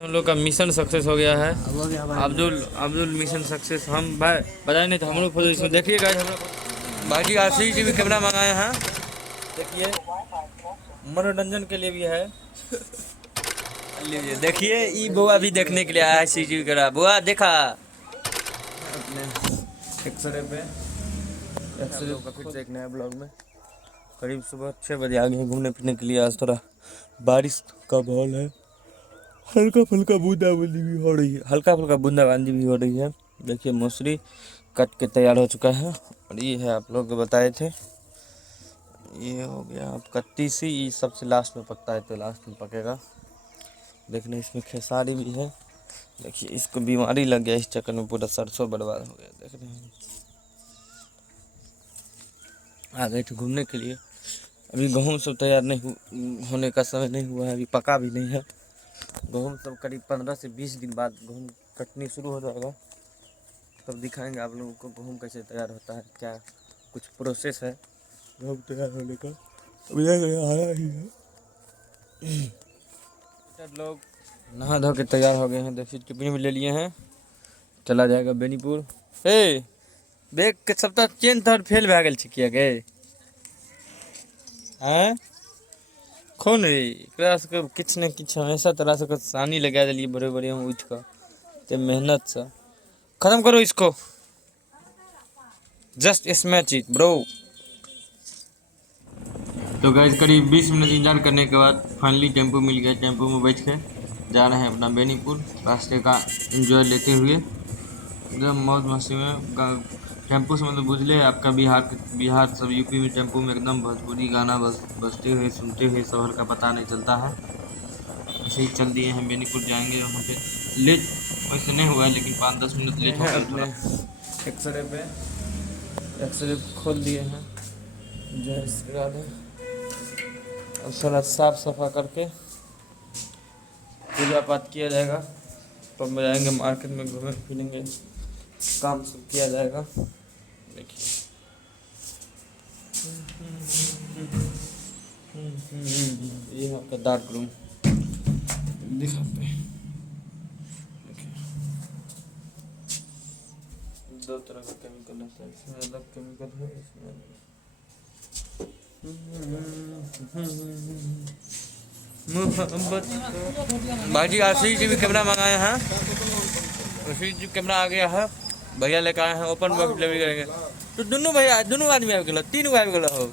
हम लोग का मिशन सक्सेस हो गया है। Abdul Abdul mission success. हम भाई बताए नहीं तो हम लोग फोटो इसमें देखिए गाइस। हम लोग भाई जी RCTV कैमरा मंगाए हैं। देखिए मनोरंजन के लिए भी है। लीजिए देखिए ये बुआ भी देखने के लिए आया है CCTV कैमरा। बुआ देखा अपने एक्सरे पे एक्सरे का फिर से एक नया ब्लॉग में करीब सुबह 6 बजे आ गए घूमने फिरने के लिए। आज थोड़ा बारिश का माहौल है, हल्का फुल्का बूंदाबांदी भी हो रही है, हल्का फुल्का बूंदाबांदी भी हो रही है। देखिए मौसरी कट के तैयार हो चुका है और ये है आप लोग बताए थे। ये हो गया आपका तीसी, ये सबसे लास्ट में पकता है तो लास्ट में पकेगा। देखने इसमें खेसारी भी है। देखिए इसको बीमारी लग गया, इस चक्कर में पूरा सरसों बर्बाद हो गया। देख रहे हैं आ गए थे घूमने के लिए। अभी गेहूँ सब तैयार नहीं होने का समय नहीं हुआ है, अभी पका भी नहीं है। गेहूँ सब करीब 15 से 20 दिन बाद गेहूँ कटनी शुरू हो जाएगा, तब दिखाएंगे आप लोगों को गेहूँ कैसे तैयार होता है, क्या कुछ प्रोसेस है गेहूँ तैयार होने का। अभी आया ही है। लोग नहा धो के तैयार हो गए हैं। देखिए टिफिन भी ले लिए हैं, चला जाएगा बेनीपुर। हे बैग के सप्ताह चेन तर फेल भए गेल छै किया गे हैं खून रे एकरा सबके किछु ने किछु हमेशा तरह से सानी लगा दिलिए बड़े बड़े हम उठ कर ते मेहनत से। खत्म करो इसको, जस्ट स्मैच इट ब्रो। तो गाइस करीब 20 मिनट इंतजार करने के बाद फाइनली टेम्पो मिल गया। टेम्पो में बैठ के जा रहे हैं अपना बेनीपुर। रास्ते का एंजॉय लेते हुए एकदम मौज मस्ती में। टेम्पो से मतलब बुझले आपका बिहार सब यूपी में टेम्पो में एकदम भोजपुरी गाना बजते हुए सुनते हुए शहर का पता नहीं चलता है। ऐसे ही चल दिए हैं बेनीपुर जाएंगे। वहाँ पे लेट वैसे नहीं हुआ है लेकिन 5-10 मिनट लेट हो गया। अपने एक्सरे खोल दिए हैं। जय श्री राधे। अब थोड़ा साफ सफा करके पूजा पाठ किया जाएगा, तब में जाएंगे मार्केट में घूमें फिरेंगे, काम सब किया जाएगा। देखिए ये है आपका डार्क रूम दिखाते हैं। देखिए 2 तरह का केमिकल है, इसमें अलग केमिकल है, इसमें भाई RCTV कैमरा मंगाए हैं। RCTV कैमरा आ गया है, भैया लेकर आए हैं। ओपन बॉक्स डिलीवरी करेंगे तो दोनों भैया दोनों आदमी आ गए, 3 गो आ गए हो,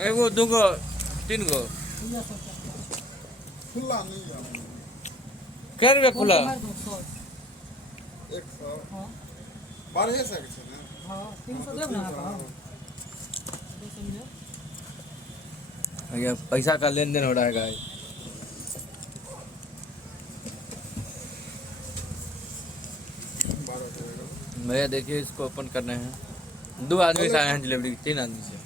एगो 2 गो 3 गो क्या रुपया खुला भैया पैसा का लेन देन हो रहा है गाइस। भैया देखिए इसको ओपन करने हैं। 2 आदमी से आए हैं डिलीवरी, 3 आदमी से।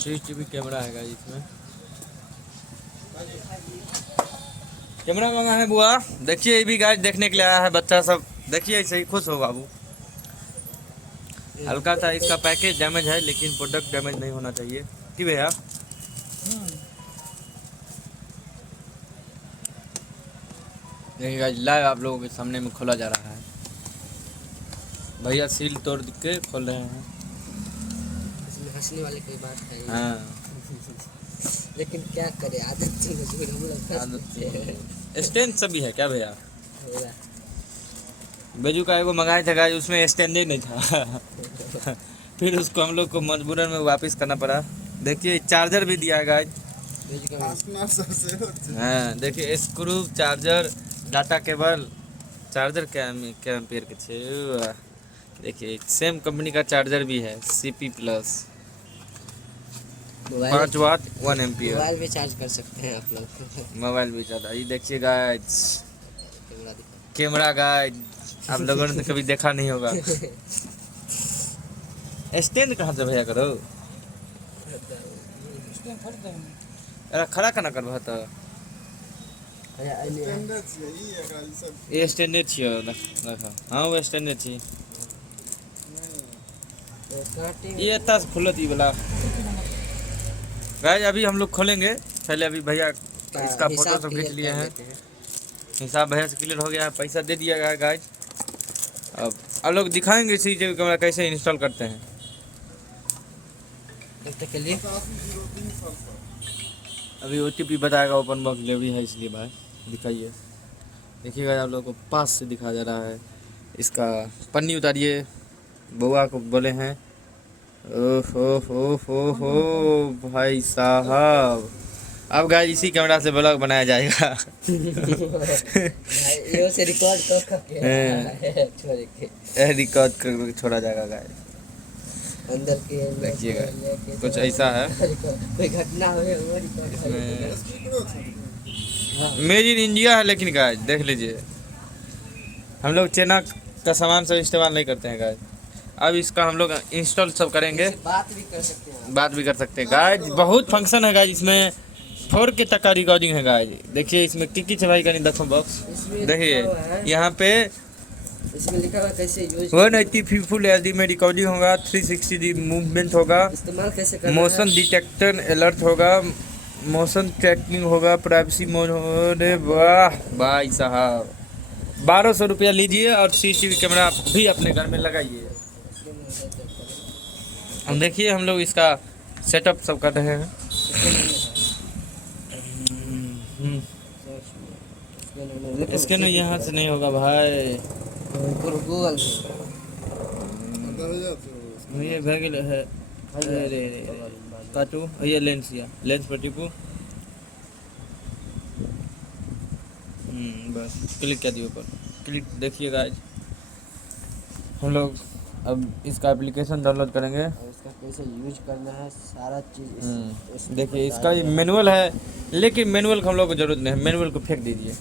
CCTV कैमरा है गाइस इसमें। कैमरा मंगा है बुआ। देखिए ये भी गाइस देखने के लिए आया है बच्चा सब। देखिए ऐसे ही खुश हो बाबू। हल्का सा इसका पैकेज डैमेज है लेकिन प्रोडक्ट डैमेज नहीं होना चाहिए कि भैया। देखिए गाइस लाइव आप लोगों के सामने में खोला जा रहा है। भैया सील तोड़ के खोल रहे हैं। इसमें हंसने वाली कोई बात है हाँ लेकिन क्या करे, आदत से मजबूर हम लोग। स्टैंड सब भी है क्या भैया? बेजू का एगो मंगाए थे गाइस, उसमें स्टैंड ही नहीं था। फिर उसको हम लोग को मजबूरन में वापस करना पड़ा। देखिए चार्जर भी दिया है गाइस। हाँ देखिए screw, charger, data cable, charger क्या एम्पियर के छे। देखिए सेम कंपनी का चार्जर भी है, CP+, 5 वाट 1 एम्पियर। मोबाइल भी चार्ज कर सकते हैं आप लोग। मोबाइल भी चार्ज। ये देखिए गाइस कैमरा गाइस, आप लोगों ने तो कभी देखा नहीं होगा। स्टैंड कहाँ से भैया करो? अरे खड़ा कना करबह तो ये स्टैंडर्ड छियो देखो। हाँ वो स्टैंडर्ड छी। ये एतऽ से खुलत ई वाला गाइस अभी हम लोग खोलेंगे, पहले अभी भैया का इसका फोटो हिसाब सब खींच clear लिए कर हैं। लेते हैं। हिसाब भैया से क्लियर हो गया है, पैसा दे दिया गया है गाइस। अब आप लोग दिखाएंगे CCTV कैमरा कैसे इंस्टॉल करते हैं। तब तक के लिए अभी OTP बताएगा, ओपन बॉक्स डिलीवरी है इसलिए भाई दिखाइए। देखिएगा आप लोग को पास से दिखा जा रहा है। इसका पन्नी उतारिए, बुआ को बोले हैं। ओहो भाई साहब, अब गाइस इसी कैमरा से ब्लॉग बनाया जाएगा। भाई यो से रिकॉर्ड करके छोड़ के रिकॉर्ड कर छोड़ा जाएगा गाइस। अंदर के देखिएगा, लेके कुछ ऐसा है। कोई घटना हुए वो रिकॉर्ड मेड इन इंडिया है लेकिन गाइस देख लीजिए, हम लोग चाइना का सामान सब इस्तेमाल नहीं करते हैं गाइस। अब इसका हम लोग इंस्टॉल सब करेंगे, बात भी कर सकते हैं। बात भी कर सकते हैं गाइस। बहुत फंक्शन है गाइस इसमें, 4K तक का रिकॉर्डिंग है गाइस। देखिए इसमें टिक्की छपाई का नहीं देखो बॉक्स, इसमें देखिए लिखा हुआ है, यहाँ पे इसमें लिखा हुआ है कैसे यूज 180 फुल HD में रिकॉर्डिंग होगा, 360 मूवमेंट होगा, इस्तेमाल कैसे करना मोशन डिटेक्टर अलर्ट होगा, मोशन ट्रैकिंग होगा, प्राइवेसी मोड होने। वाह भाई साहब, 1200 रुपया लीजिए और CCTV कैमरा भी अपने घर में लगाइए। हम देखिए हम लोग इसका सेटअप सब कर रहे हैं। इसके ना यहाँ से नहीं होगा भाई, गूगल ये भैगल है। अरे रे काटू, ये लेंस, या लेंस पर टिपू। बस क्लिक कर दिए ऊपर, क्लिक। देखिए गाइस हम लोग अब इसका एप्लीकेशन डाउनलोड करेंगे। और इसका कैसे यूज करना है सारा चीज इसमें देखिए बताया इसका ये गया है। मैनुअल है, लेकिन मैनुअल का हम लोग को जरूरत नहीं है, मैनुअल को फेंक दीजिए।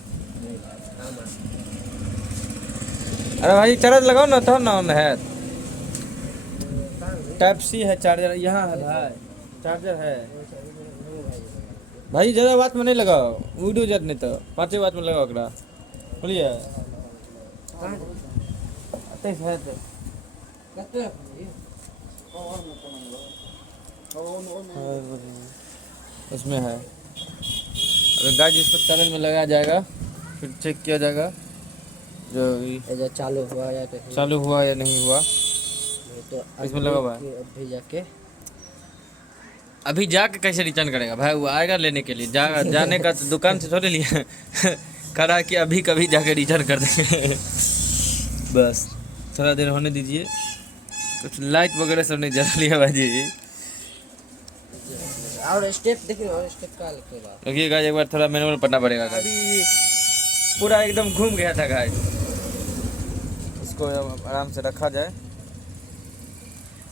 अरे भाई चार्जर लगाओ ना, तो ना ऑन है। टाइप C है, चार्जर यहाँ है भाई, चार्जर है भाई। ज़्यादा बात में नहीं लगाओ, वीडियो जात नहीं तो 5 बात में लगाओ एकरा, बोलिए। अते है तो कते रखनी उसमें है। अगर गाइस इसको चार्ज में लगाया जाएगा, फिर चेक किया जाएगा जो है जो चालू हुआ या नहीं चालू हुआ या नहीं हुआ। तो इसमें लगा हुआ है। अभी जाके अभी जाके कैसे रिटर्न करेगा भाई, वो आएगा लेने के लिए, जाने का तो दुकान से थोड़े लिए करा कि अभी कभी जाके रिटर्न कर देंगे। बस थोड़ा देर होने दीजिए, कुछ लाइट वगैरह सब नहीं जल लिया भाजी। और स्टेप देखिए, और स्टेप का लिखेगा देखिए गाइस एक बार थोड़ा मैनुअल पढ़ना पड़ेगा। अभी पूरा एकदम घूम गया था गाइस, इसको आराम से रखा जाए।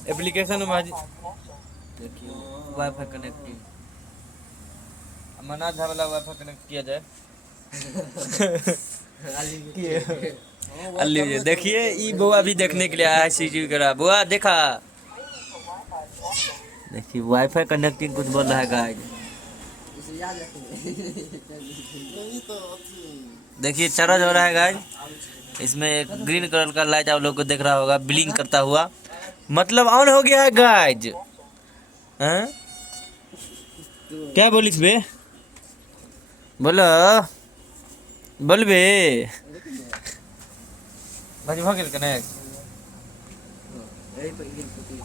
एप्लीकेशन में भाजी देखिए वाईफाई कनेक्टिंग, मना था वाला वाईफाई कनेक्ट किया जाए। अल्ली देखिए ई बुआ भी देखने के लिए आया है CCTV करा। बुआ देखा, देखिए वाईफाई कनेक्टिंग कुछ बोल रहा है गाइस। इसे याद रखिए। देखिए चार्ज हो रहा है गाइस। इसमें एक ग्रीन कलर का लाइट आप लोग को दिख रहा होगा ब्लिंक करता हुआ, मतलब ऑन हो गया है गाइस। हैं क्या बोलिस बे, बोलो बोल बे भाजी भ गेल कनेक्ट। यही पे गिर पुती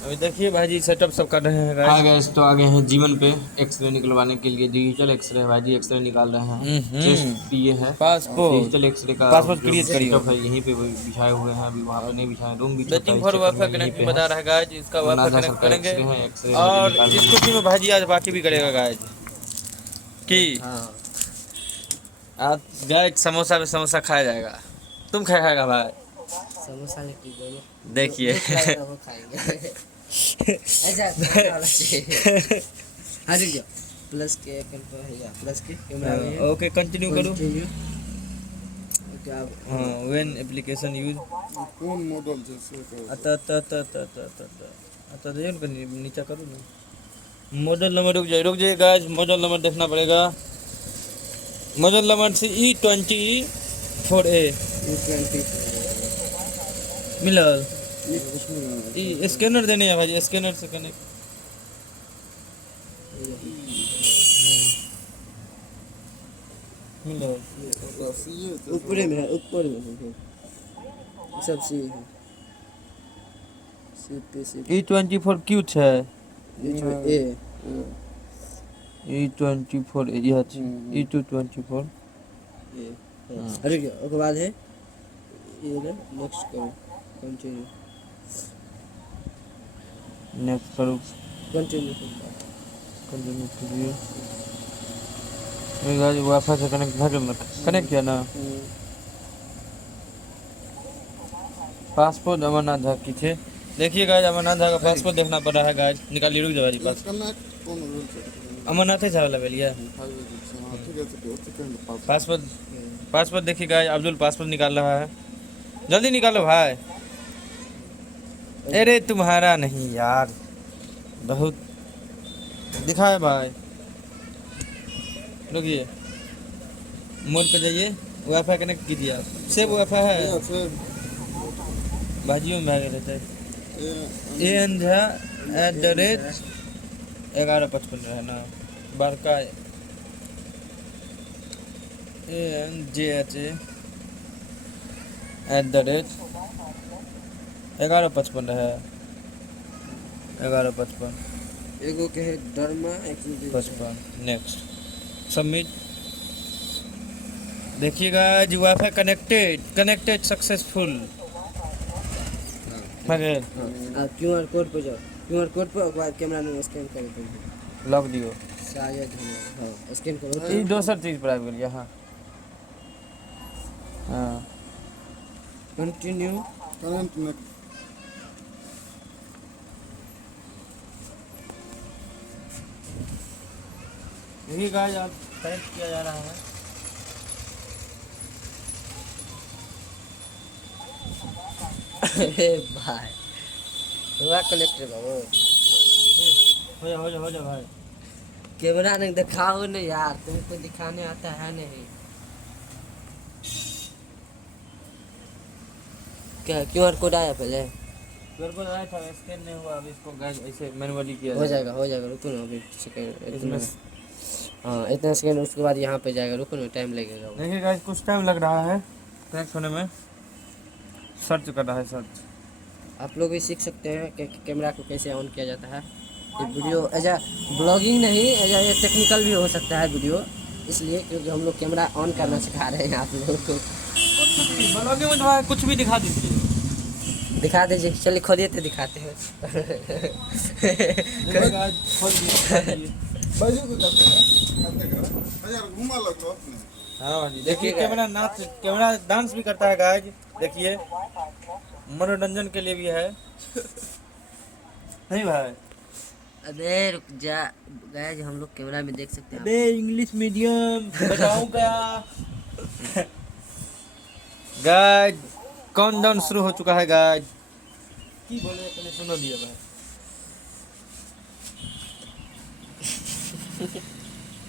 अभी देखिए भाजी सेटअप सब कर रहे हैं आ गए तो आ गए हैं जीवन पे एक्सरे निकलवाने के लिए। डिजिटल एक्सरे भाजी एक्सरे निकाल रहे हैं। चेस्ट ये है पासपोर्ट डिजिटल एक्सरे का पासपोर्ट क्रिएट करिए है, यहीं पे बिछाए हुए हैं। अभी वहाँ पे नहीं बिछाए, रूम भी वेटिंग फॉर वाईफाई कनेक्ट बता रहा है गाइस, इसका वाईफाई कनेक्ट करेंगे एक्सरे और इस कुर्सी में भाजी आज बाकी भी करेगा गाइस की हां आज गाइस समोसा पे समोसा खाया जाएगा। तुम खाएगा भाई समोसा की दोनों देखिए। वो खाएंगे ऐसा हट गया प्लस के कैमरा प्लस के कैमरा में ओके कंटिन्यू करो। ओके अब हां व्हेन एप्लीकेशन यूज कौन मॉडल जैसे आता देखो ना नीचे करो ना। मॉडल नंबर रुक जाइए गाइस, मॉडल नंबर देखना पड़ेगा। मॉडल नंबर से E24A E20 मिलल ये स्कैनर देने हैं भाई, स्कैनर से कनेक्ट। मिल रहा है। ऊपर में है, ऊपर में है सब सी है। सी पे सी E24 क्यों है? बीच में ए E24 यह है, E224 ए अरे क्या उसके बाद है ये ना नेक्स्ट करो कंटिन्यू नेक्स्ट करो, कंटिन्यू कंटिन्यू कीजिए। मेरा जो वाईफाई से कनेक्ट था, कनेक्ट किया ना। पासपोर्ट अमरनाथ झा की थे। देखिए गाइस, अमरनाथ झा का पासपोर्ट देखना पड़ रहा है गाइस। निकालिए, रुक जाओ जी। पास अमरनाथ झा वाला बोलिए पासपोर्ट। पासपोर्ट देखिए गाइस, अब्दुल पासपोर्ट निकाल रहा है। जल्दी निकालो भाई। अरे तुम्हारा नहीं यार, बहुत दिखाए भाई। रुकिए, मोड पे जाइए, वाईफाई कनेक्ट कीजिए आप। सेव वाईफाई है, बाजियों में भागे रहता है। AN झा @1155 है ना, बड़का ANJHA @1155 है। 1155 एगो के है डरमा एक 55 नेक्स्ट सबमिट। देखिएगा जी, वाईफाई कनेक्टेड सक्सेसफुल। मगर क्यूआर कोड पे जाओ, क्यूआर कोड पे उसके बाद कैमरा में स्कैन कर दो। लॉक दियो। शायद हाँ स्कैन करो ई दोसर चीज पर आबि गेलियै। हाँ हाँ, कंटिन्यू करंट में यही गाइस आप कनेक्ट किया जा रहा है। अरे भाई हुआ कनेक्टर बाबू हो जा भाई। कैमरा नहीं दिखाओ ना यार, तुमको दिखाने आता है नहीं क्या? क्यूआर कोड आया पहले? मेरे को आया था, स्कैन नहीं हुआ। अब इसको गाइस ऐसे मैनुअली किया हो जाएगा रुको ना अभी सेकंड इतना। हाँ इतना सेकंड, उसके बाद यहाँ पे जाएगा, रुको ना टाइम लगेगा। देखिए गाइस, कुछ टाइम लग रहा है कनेक्ट होने में। सर्च कर रहा है, सर्च। आप लोग भी सीख सकते हैं कि कैमरा को कैसे ऑन किया जाता है। ये वीडियो एजा ब्लॉगिंग नहीं, एजा ये टेक्निकल भी हो सकता है वीडियो, इसलिए क्योंकि हम लोग कैमरा ऑन करना सिखा रहे हैं आप लोगों को। ब्लॉगिंग में तो भाई कुछ भी दिखा दीजिए। दिखा दीजिए, चलिए खोलिए तो दिखाते हैं। देखिए गाइस, खोल दिए। बाजू को करते हजार घुमा लगो अपने। हाँ जी, देखिए कैमरा डांस भी करता है गाइस। देखिए, मनोरंजन के लिए भी है। नहीं भाई? अबे रुक जा गाइस, हम लोग कैमरा में देख सकते हैं। अबे इंग्लिश मीडियम बताऊं क्या? गाइस, काउंटडाउन शुरू हो चुका है गाइस। की बोले पहले सुनो दिया भाई।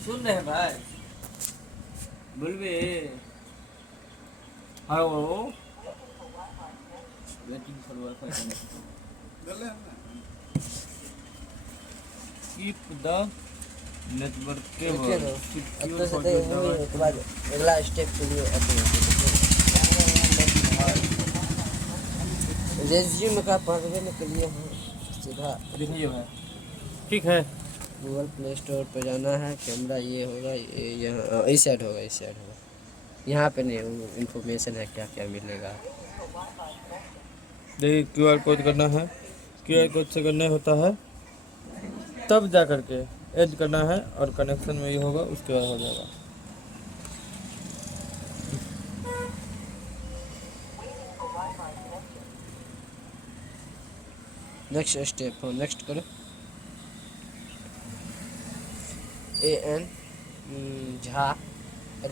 सुन रहे हैं भाई? बोलबे हेलो, वेटिंग फॉर वाईफाई गले ना कीप द नेटवर्क देखिए केबल ना, अब तो से उसके बाद अगला स्टेप के लिए रेज्यूम का पढ़ने के लिए हम सीधा दिखाइए भाई। ठीक है, गूगल प्ले स्टोर पर जाना है। कैमरा ये होगा, ये यहाँ इस साइड होगा, इस साइड होगा। यहाँ पे नहीं, इन्फॉर्मेशन है क्या क्या मिलेगा। देखिए QR कोड करना है। QR कोड से करना होता है, तब जा करके ऐड करना है और कनेक्शन में ये होगा, उसके बाद हो जाएगा। नेक्स्ट स्टेप हो, नेक्स्ट करो। AN झा @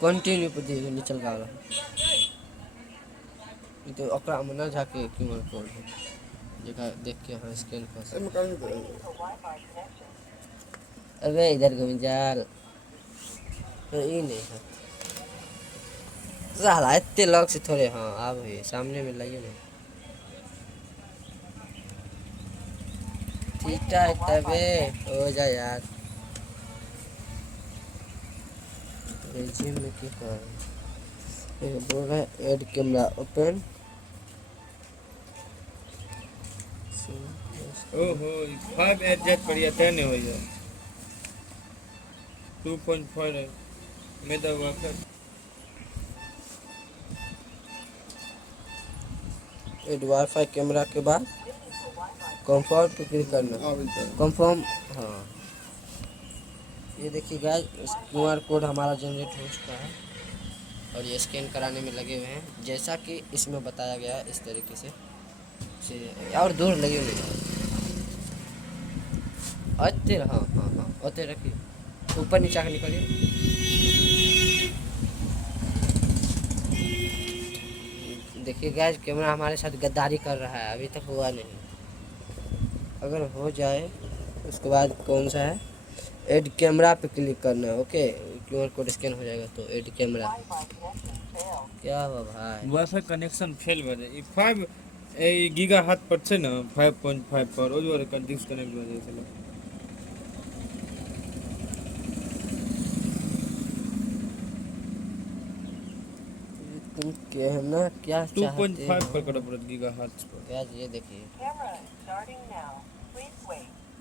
कंटिन्यू पर दिए निचल का वाला। ये तो ओकरा में ना जाके क्यूआर कोड है, देखा देख के हाँ स्कैन कर सकते। एम काहे दे अबे इधर घूम जाल तो ये नहीं है साला इतने लग से थोड़े हाँ अब ये सामने में लगे नहीं ठीक है तबे हो जा यार रेजिम में क्या कर ये बोल रहा है ऐड कैमरा ओपन ओहो 5 एडजस्ट बढ़िया 10 हो गया 2.4 है मैं तो वापस ऐड वाईफाई कैमरा के बाद कंफर्म पे क्लिक करना हाँ बिल्कुल कंफर्म हाँ ये देखिए गाइस QR कोड हमारा जनरेट हो चुका है और ये स्कैन कराने में लगे हुए हैं जैसा कि इसमें बताया गया है इस तरीके से और दूर लगे हुए हैं अत्ते हाँ हाँ हाँ अत्ते रखिए ऊपर नीचा के निकलिए देखिए गाइस कैमरा हमारे साथ गद्दारी कर रहा है अभी तक हुआ नहीं अगर हो जाए उसके बाद कौन सा है ऐड कैमरा पे क्लिक करना है ओके QR कोड स्कैन हो जाएगा तो ऐड कैमरा क्या हुआ भाई वाईफाई कनेक्शन फेल भए जाए 5 गीगा हाथ पर छै ने 5.5 पर ओहि दुआरे डिस्कनेक्ट भए जाइ छलै तुम कहना क्या चाहते 2.5 हो पर करऽ पड़त गीगा हाथ पर क्या ये देखिए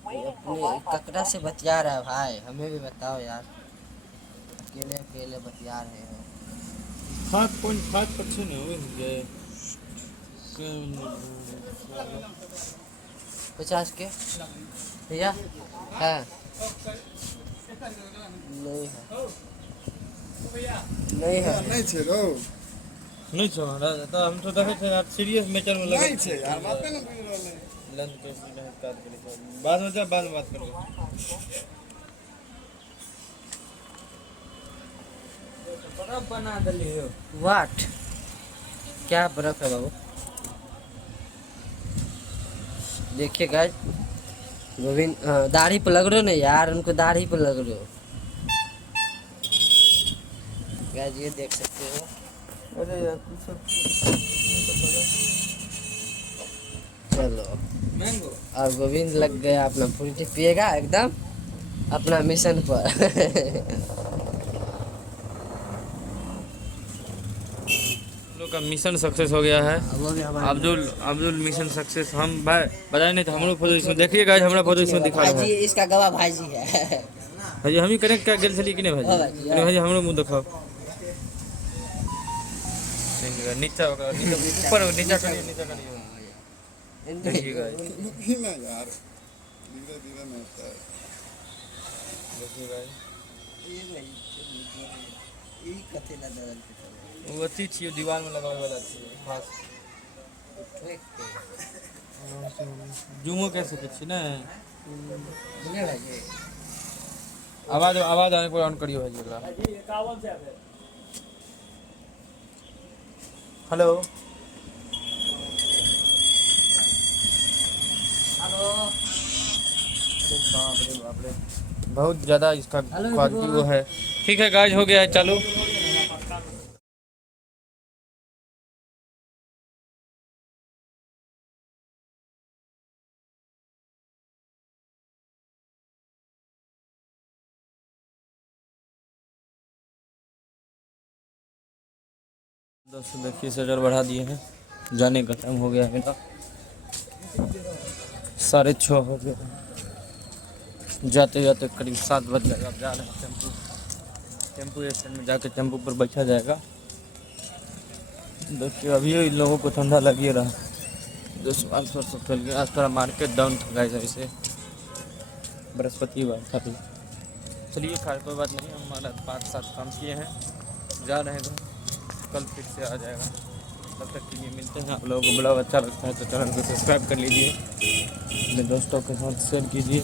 ये अपने ककड़ा से बतिया रहा है भाई हमें भी बताओ यार अकेले अकेले बतिया रहे हो 7.5 पर छै ने ओहि जे 50 के भैया है नहीं है नहीं है नहीं छे रो नहीं छौ हमरा तऽ हम तो देखै छै यार सीरियस मैटर में लगे नहीं छे यार बातें ना बुझ रहले लंच के सीधा स्टार्ट करै छै बाद में बात करेंगे बड़ा बना देली हो वाट क्या बर्फ है बाबू देखिए गाइस गोविंद दाढ़ी पे लग रहे हो ना यार उनको दाढ़ी पे लग रहे हो गाइस ये देख सकते हो अरे यार तू सब चलो मैंगो अब गोविंद लग गया अपना फ्रूटी पिएगा एकदम अपना मिशन पर लोग का मिशन सक्सेस हो गया है वो भी हमारा अब्दुल मिशन सक्सेस हम भाई बताए नहीं तो हम लोग फोटो इसमें देखिए गाइस हमरा फोटो इसमें दिखा रहा भाईजी है इसका गवाह भाईजी है भाई हम ही कनेक्ट क्या गेल छली कि नहीं भाई हाँ भाईजी, अरे भाई हमरो मुंह दिखाओ नीचा होगा ऊपर नीचा करिए देखिए गाइस ही ना यार धीरे धीरे नहीं होता है देखिए गाइस वो अथी छियो दीवार में लगावे वाला छियो खास जूमो कैसे कुछ ना आवाज आने को ऑन करियो भाई हेलो बाप रे बहुत ज़्यादा इसका क्वालिटी वो है ठीक है गाइस हो गया है चलो दोस्तों देखिए शटर बढ़ा दिए हैं जाने का टाइम हो गया है मेरा 6:30 हो गया जाते जाते करीब 7 बज जाएगा अब जा रहे हैं टेम्पू स्टैंड में जाके टेम्पू पर बैठा जाएगा देखिए अभी इन लोगों को ठंडा लग ही रहा दोस्तों आज परसों फैल गया आज थोड़ा मार्केट डाउन था गाइस ऐसे बृहस्पतिवार था चलिए खैर कोई बात नहीं हमारा 5-7 काम किए हैं जा रहे हैं कल फिर से आ जाएगा तब तक के लिए मिलते हैं आप लोगों को ब्लॉग अच्छा लगता है तो चैनल को सब्सक्राइब कर लीजिए अपने दोस्तों के साथ शेयर कीजिए